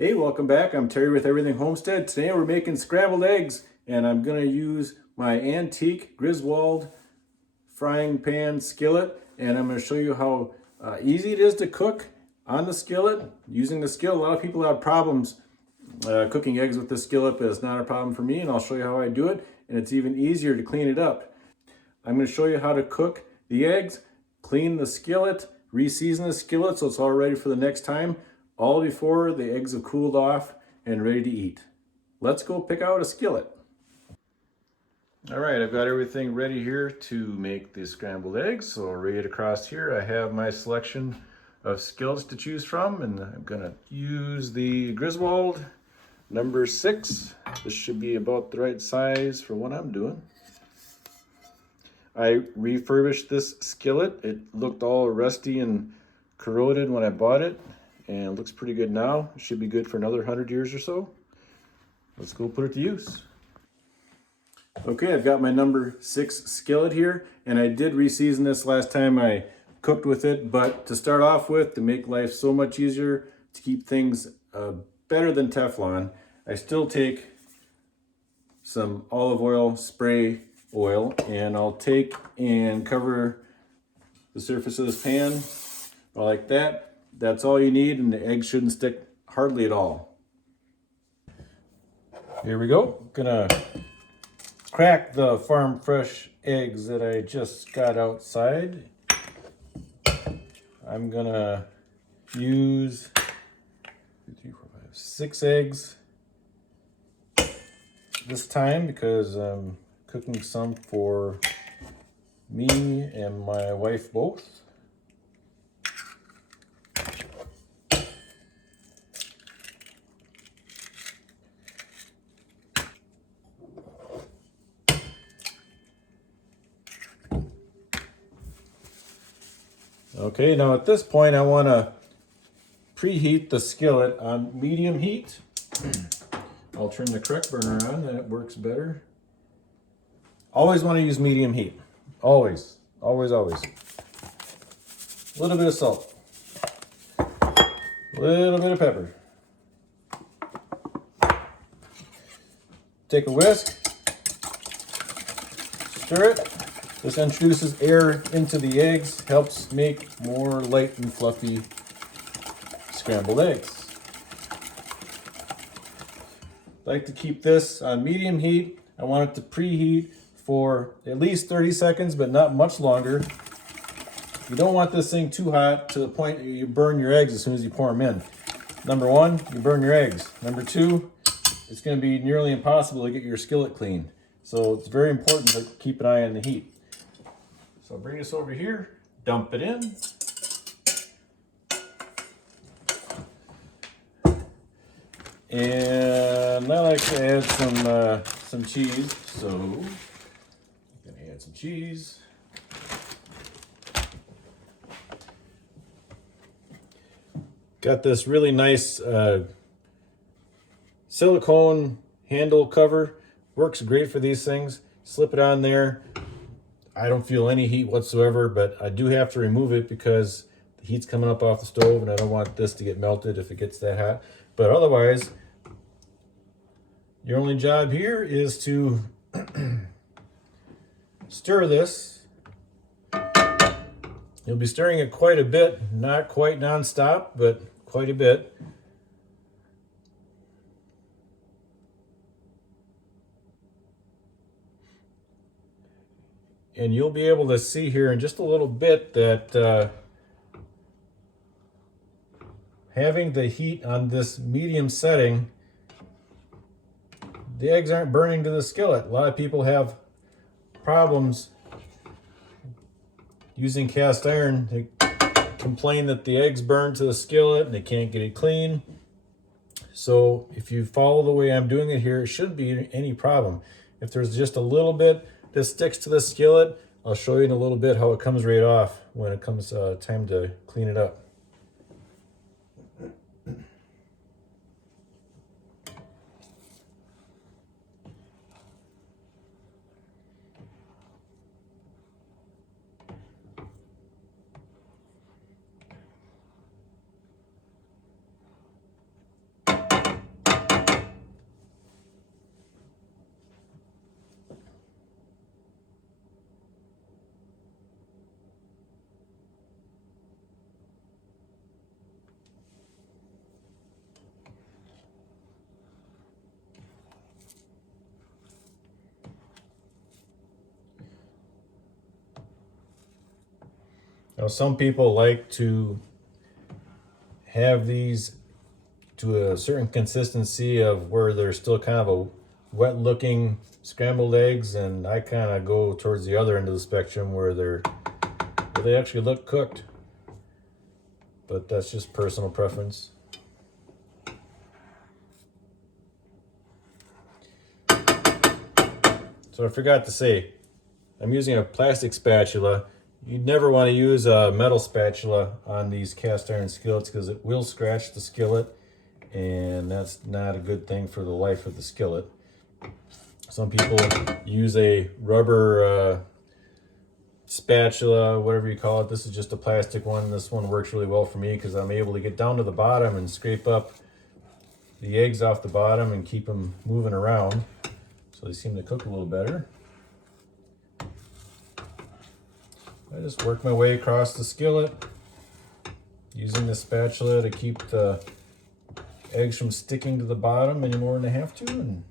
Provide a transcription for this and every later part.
Hey, welcome back. I'm Terry with Everything Homestead. Today we're making scrambled eggs, and I'm going to use my antique Griswold frying pan skillet, and I'm going to show you how easy it is to cook on the skillet using the skillet. A lot of people have problems cooking eggs with the skillet, but it's not a problem for me, and I'll show you how I do it, and it's even easier to clean it up. I'm going to show you how to cook the eggs, clean the skillet, reseason the skillet so it's all ready for the next time, all before the eggs have cooled off and ready to eat. Let's go pick out a skillet. All right, I've got everything ready here to make the scrambled eggs. So right across here, I have my selection of skillets to choose from, and I'm gonna use the Griswold number 6. This should be about the right size for what I'm doing. I refurbished this skillet. It looked all rusty and corroded when I bought it, and it looks pretty good now. It should be good for another 100 years or so. Let's go put it to use. Okay, I've got my number 6 skillet here, and I did reseason this last time I cooked with it, but to start off with, to make life so much easier, to keep things better than Teflon, I still take some olive oil spray oil, and I'll take and cover the surface of this pan like that. That's all you need, and the egg shouldn't stick hardly at all. Here we go. Gonna crack the farm fresh eggs that I just got outside. I'm gonna use 6 eggs this time because I'm cooking some for me and my wife both. Okay, now at this point I want to preheat the skillet on medium heat. I'll turn the correct burner on, that works better. Always want to use medium heat. Always, always, always. A little bit of salt. A little bit of pepper. Take a whisk. Stir it. This introduces air into the eggs, helps make more light and fluffy scrambled eggs. I like to keep this on medium heat. I want it to preheat for at least 30 seconds, but not much longer. You don't want this thing too hot to the point you burn your eggs as soon as you pour them in. Number 1, you burn your eggs. Number 2, it's going to be nearly impossible to get your skillet clean. So it's very important to keep an eye on the heat. So I'll bring this over here, dump it in. And I like to add some cheese, so I'm gonna add some cheese. Got this really nice silicone handle cover. Works great for these things. Slip it on there. I don't feel any heat whatsoever, but I do have to remove it because the heat's coming up off the stove and I don't want this to get melted if it gets that hot. But otherwise, your only job here is to stir this. You'll be stirring it quite a bit, not quite non-stop, but quite a bit. And you'll be able to see here in just a little bit that having the heat on this medium setting, the eggs aren't burning to the skillet. A lot of people have problems using cast iron. They complain that the eggs burn to the skillet and they can't get it clean. So if you follow the way I'm doing it here, it shouldn't be any problem. If there's just a little bit that sticks to the skillet, I'll show you in a little bit how it comes right off when it comes time to clean it up. Now some people like to have these to a certain consistency of where they're still kind of a wet looking scrambled eggs, and I kind of go towards the other end of the spectrum where they actually look cooked. But that's just personal preference. So I forgot to say, I'm using a plastic spatula. You'd never want to use a metal spatula on these cast iron skillets because it will scratch the skillet, and that's not a good thing for the life of the skillet. Some people use a rubber spatula, whatever you call it. This is just a plastic one. This one works really well for me because I'm able to get down to the bottom and scrape up the eggs off the bottom and keep them moving around. So they seem to cook a little better. I just work my way across the skillet using the spatula to keep the eggs from sticking to the bottom any more than they have to. And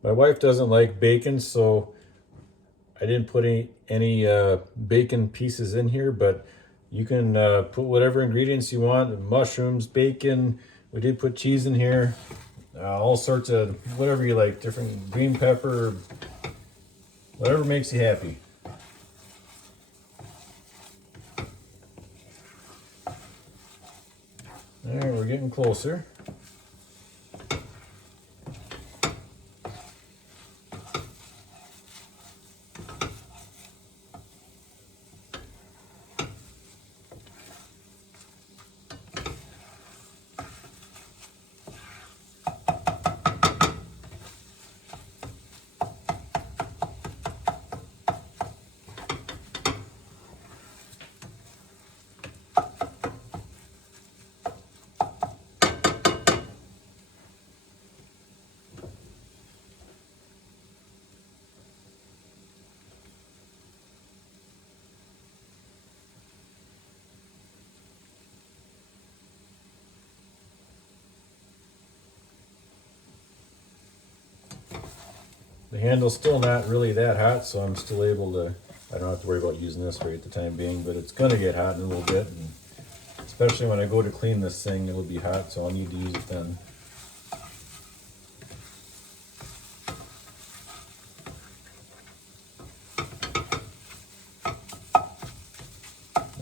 my wife doesn't like bacon, so I didn't put any bacon pieces in here, but you can put whatever ingredients you want, mushrooms, bacon. We did put cheese in here, all sorts of whatever you like, different green pepper, whatever makes you happy. All right, we're getting closer. The handle's still not really that hot, so I'm still able to, I don't have to worry about using this right at the time being, but it's gonna get hot in a little bit, and especially when I go to clean this thing, it'll be hot, so I'll need to use it then.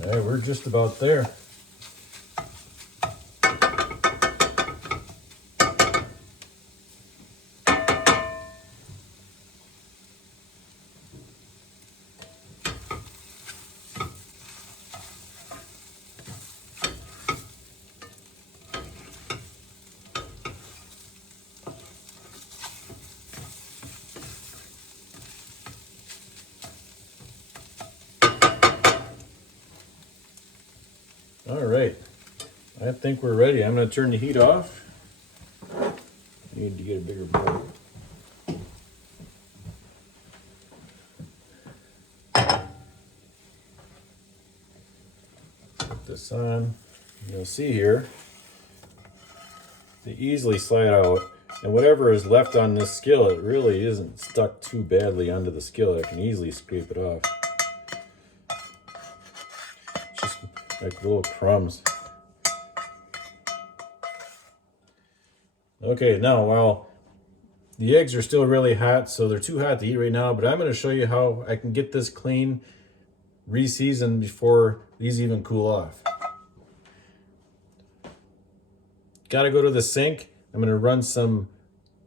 All right, we're just about there. All right, I think we're ready. I'm going to turn the heat off. I need to get a bigger bowl. Put this on. You'll see here, they easily slide out, and whatever is left on this skillet really isn't stuck too badly onto the skillet. I can easily scrape it off. Like little crumbs. Okay, now while the eggs are still really hot, so they're too hot to eat right now, but I'm going to show you how I can get this clean, reseasoned before these even cool off. Got to go to the sink. I'm going to run some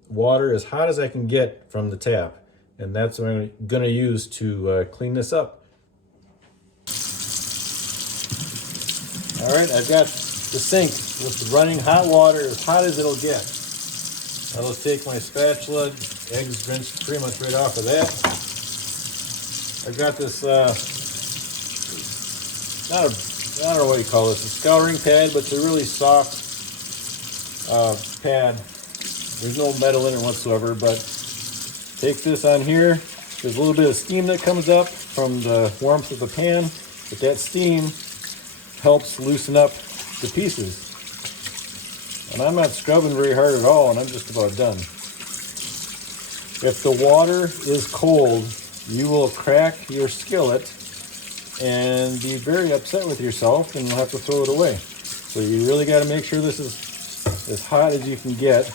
water as hot as I can get from the tap, and that's what I'm going to use to clean this up. All right, I've got the sink with running hot water, as hot as it'll get. I'll take my spatula, eggs rinsed pretty much right off of that. I've got this, I don't know what you call this, a scouring pad, but it's a really soft pad. There's no metal in it whatsoever, but take this on here. There's a little bit of steam that comes up. from the warmth of the pan, but that steam helps loosen up the pieces. And I'm not scrubbing very hard at all, and I'm just about done. If the water is cold, you will crack your skillet and be very upset with yourself, and you'll have to throw it away. So you really got to make sure this is as hot as you can get.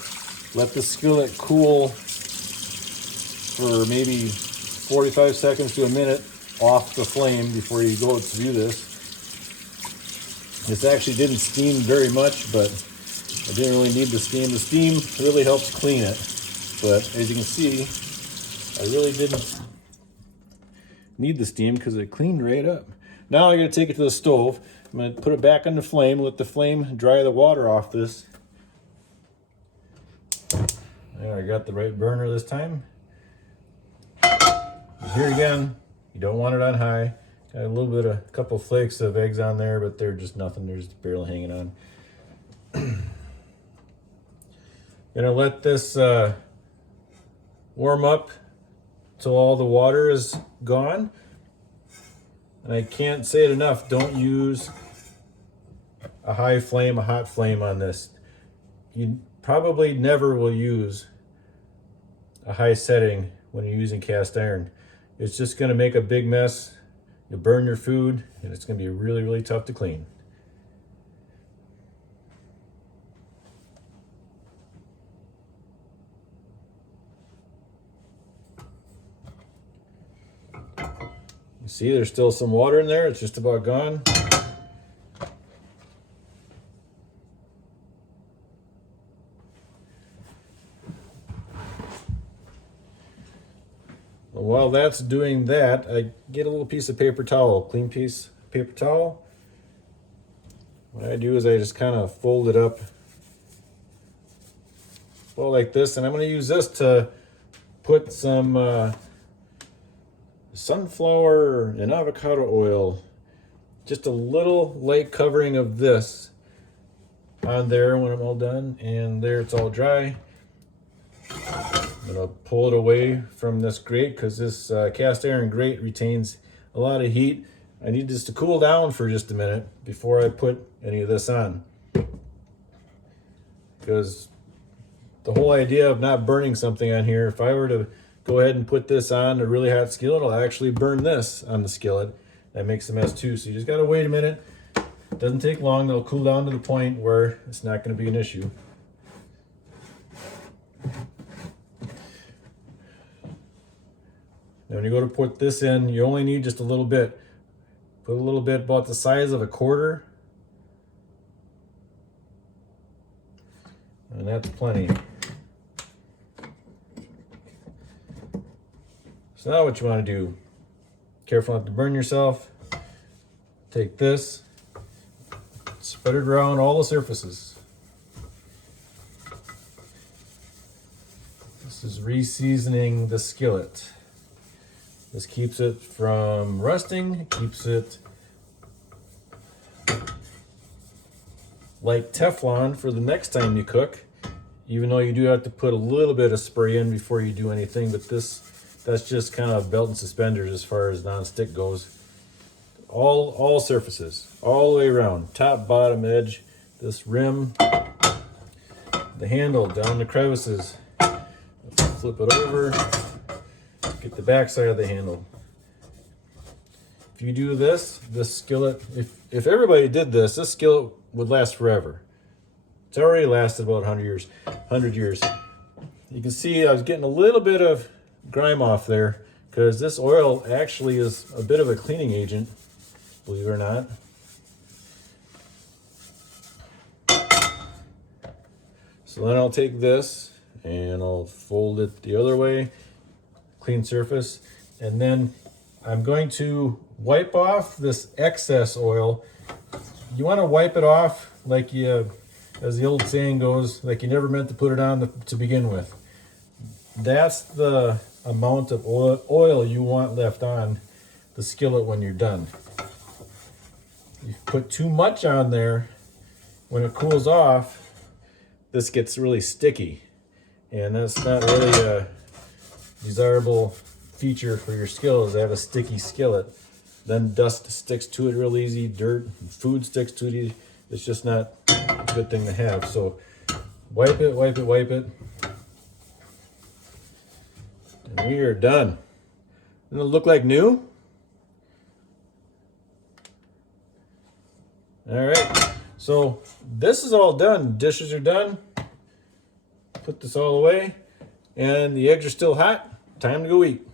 Let the skillet cool for maybe 45 seconds to a minute off the flame before you go to do this. This actually didn't steam very much, but I didn't really need the steam. The steam really helps clean it. But as you can see, I really didn't need the steam because it cleaned right up. Now I gotta take it to the stove. I'm gonna put it back on the flame, let the flame dry the water off this. There, I got the right burner this time. Here again, you don't want it on high. Got a little bit of, a couple flakes of eggs on there, but they're just nothing. They're just barely hanging on. Gonna let this warm up till all the water is gone. And I can't say it enough, don't use a high flame, a hot flame on this. You probably never will use a high setting when you're using cast iron. It's just gonna make a big mess. You'll burn your food, and it's gonna be really, really tough to clean. You see, there's still some water in there. It's just about gone. While that's doing that, I get a little piece of paper towel, clean piece of paper towel. What I do is I just kind of fold it up, well, like this, and I'm going to use this to put some sunflower and avocado oil, just a little light covering of this on there when I'm all done, and there it's all dry. I'm gonna pull it away from this grate because this cast iron grate retains a lot of heat. I need this to cool down for just a minute before I put any of this on, because the whole idea of not burning something on here, if I were to go ahead and put this on a really hot skillet, I'll actually burn this on the skillet. That makes a mess too, so you just gotta wait a minute. It doesn't take long, they'll cool down to the point where it's not gonna be an issue. Now when you go to put this in, you only need just a little bit. Put a little bit about the size of a quarter. And that's plenty. So now what you want to do, careful not to burn yourself. Take this, spread it around all the surfaces. This is reseasoning the skillet. This keeps it from rusting, keeps it like Teflon for the next time you cook, even though you do have to put a little bit of spray in before you do anything, but that's just kind of belt and suspenders as far as non-stick goes. All surfaces, all the way around, top, bottom, edge, this rim, the handle, down the crevices. Flip it over. Get the back side of the handle. If you do this skillet, if everybody did this skillet would last forever. It's already lasted about 100 years. You can see I was getting a little bit of grime off there because this oil actually is a bit of a cleaning agent, believe it or not. So then I'll take this and I'll fold it the other way. Clean surface, and then I'm going to wipe off this excess oil. You want to wipe it off like you, as the old saying goes, like you never meant to put it on to begin with. That's the amount of oil you want left on the skillet when you're done. You put too much on there, when it cools off, this gets really sticky, and that's not really a desirable feature for your skillet is to have a sticky skillet. Then dust sticks to it real easy, dirt, food sticks to it. It's just not a good thing to have. So wipe it, wipe it, wipe it. And we are done. Doesn't it look like new? All right, so this is all done. Dishes are done. Put this all away, and the eggs are still hot. Time to go eat.